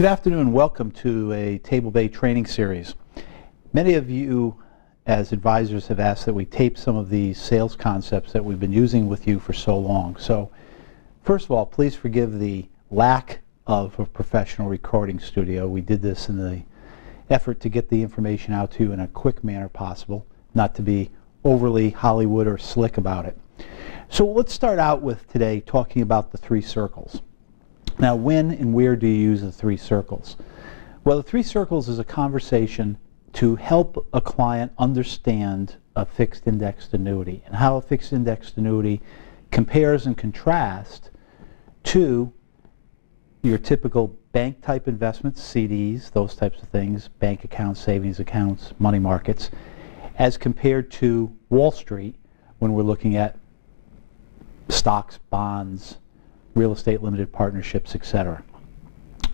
Good afternoon and welcome to a Table Bay training series. Many of you as advisors have asked that we tape some of these sales concepts that we've been using with you for so long. So first of all, please forgive the lack of a professional recording studio. We did this in the effort to get the information out to you in a quick manner possible, not to be overly Hollywood or slick about it. So let's start out with today talking about the three circles. Now, when and where do you use the three circles? Well, the three circles is a conversation to help a client understand a fixed indexed annuity and how a fixed indexed annuity compares and contrasts to your typical bank type investments, CDs, those types of things, bank accounts, savings accounts, money markets, as compared to Wall Street when we're looking at stocks, bonds, real estate limited partnerships, etc.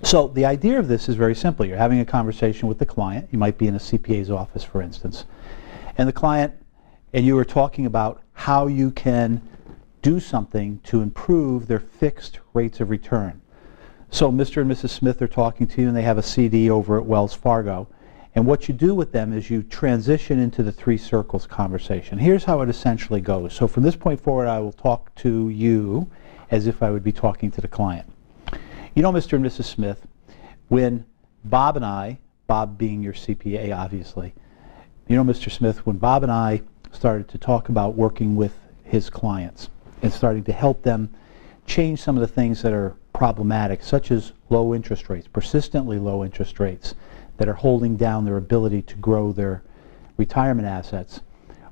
So the idea of this is very simple. You're having a conversation with the client. You might be in a CPA's office, for instance, and the client and you are talking about how you can do something to improve their fixed rates of return. So Mr. and Mrs. Smith are talking to you and they have a CD over at Wells Fargo, and what you do with them is you transition into the three circles conversation. Here's how it essentially goes. So from this point forward, I will talk to you as if I would be talking to the client. You know, Mr. and Mrs. Smith, when Bob and I, Bob being your CPA obviously, you know, Mr. Smith, when Bob and I started to talk about working with his clients and starting to help them change some of the things that are problematic, such as low interest rates, persistently low interest rates that are holding down their ability to grow their retirement assets,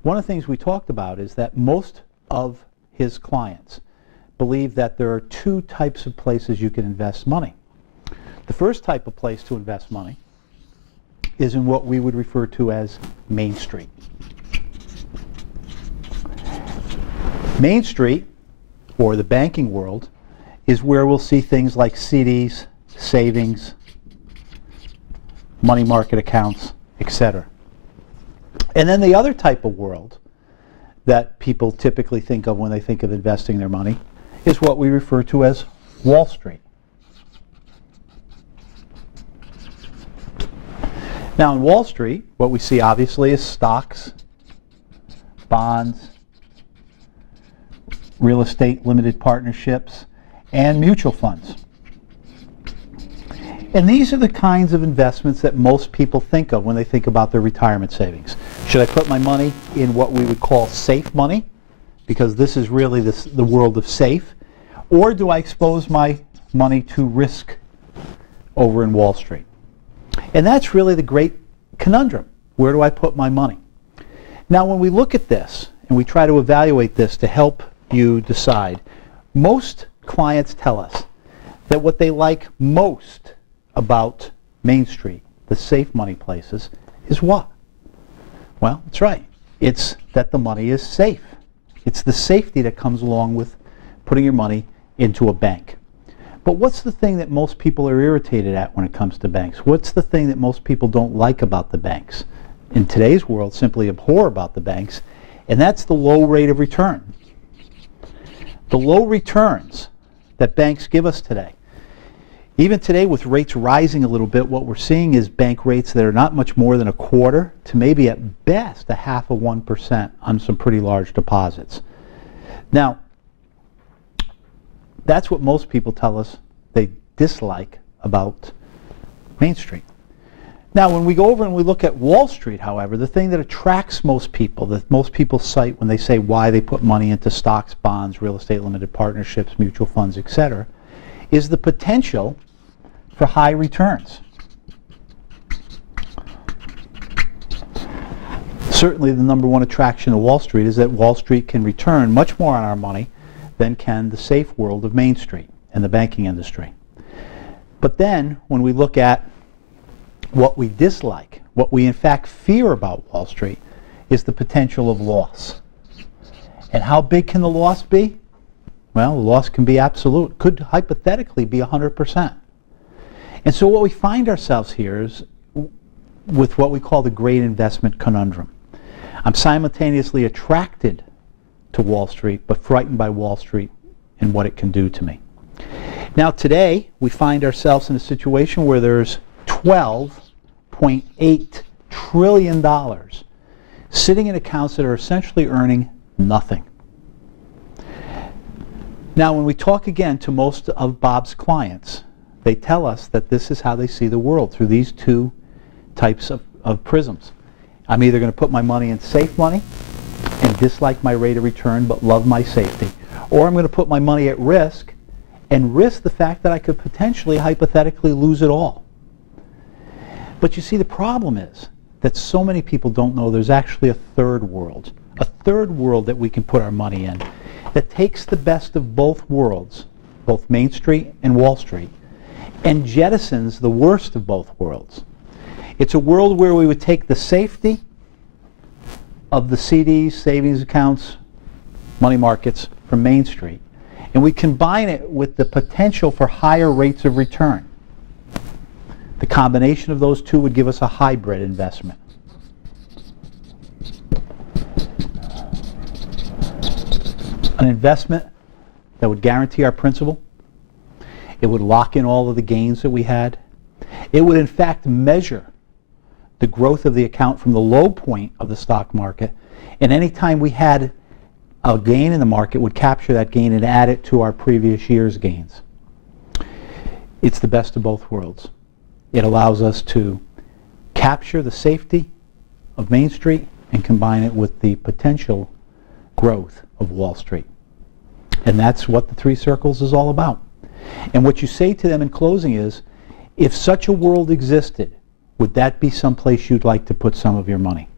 one of the things we talked about is that most of his clients believe that there are two types of places you can invest money. The first type of place to invest money is in what we would refer to as Main Street. Main Street, or the banking world, is where we'll see things like CDs, savings, money market accounts, etc. And then the other type of world that people typically think of when they think of investing their money is what we refer to as Wall Street. Now in Wall Street, what we see obviously is stocks, bonds, real estate limited partnerships, and mutual funds. And these are the kinds of investments that most people think of when they think about their retirement savings. Should I put my money in what we would call safe money? Because this is really the world of safe. Or do I expose my money to risk over in Wall Street? And that's really the great conundrum. Where do I put my money? Now when we look at this and we try to evaluate this to help you decide, most clients tell us that what they like most about Main Street, the safe money places, is what? Well, that's right. It's that the money is safe. It's the safety that comes along with putting your money into a bank. But what's the thing that most people are irritated at when it comes to banks? What's the thing that most people don't like about the banks? In today's world, simply abhor about the banks, and that's the low rate of return. The low returns that banks give us today. Even today, with rates rising a little bit, what we're seeing is bank rates that are not much more than 1/4 to maybe at best 0.5% on some pretty large deposits. Now, that's what most people tell us they dislike about Main Street. Now, when we go over and we look at Wall Street, however, the thing that attracts most people, that most people cite when they say why they put money into stocks, bonds, real estate limited partnerships, mutual funds, etc., is the potential for high returns. Certainly the number one attraction of Wall Street is that Wall Street can return much more on our money than can the safe world of Main Street and the banking industry. But then when we look at what we dislike, what we in fact fear about Wall Street, is the potential of loss. And how big can the loss be? Well, the loss can be absolute, could hypothetically be 100%. And so what we find ourselves here is with what we call the great investment conundrum. I'm simultaneously attracted to Wall Street, but frightened by Wall Street and what it can do to me. Now today, we find ourselves in a situation where there's $12.8 trillion sitting in accounts that are essentially earning nothing. Now, when we talk again to most of Bob's clients, they tell us that this is how they see the world, through these two types of prisms. I'm either going to put my money in safe money and dislike my rate of return but love my safety, or I'm going to put my money at risk and risk the fact that I could potentially, hypothetically, lose it all. But you see, the problem is that so many people don't know there's actually a third world that we can put our money in, that takes the best of both worlds, both Main Street and Wall Street, and jettisons the worst of both worlds. It's a world where we would take the safety of the CDs, savings accounts, money markets from Main Street, and we combine it with the potential for higher rates of return. The combination of those two would give us a hybrid investment. An investment that would guarantee our principal. It would lock in all of the gains that we had. It would in fact measure the growth of the account from the low point of the stock market, and any time we had a gain in the market, would capture that gain and add it to our previous year's gains. It's the best of both worlds. It allows us to capture the safety of Main Street and combine it with the potential growth of Wall Street. And that's what the three circles is all about. And what you say to them in closing is, if such a world existed, would that be someplace you'd like to put some of your money?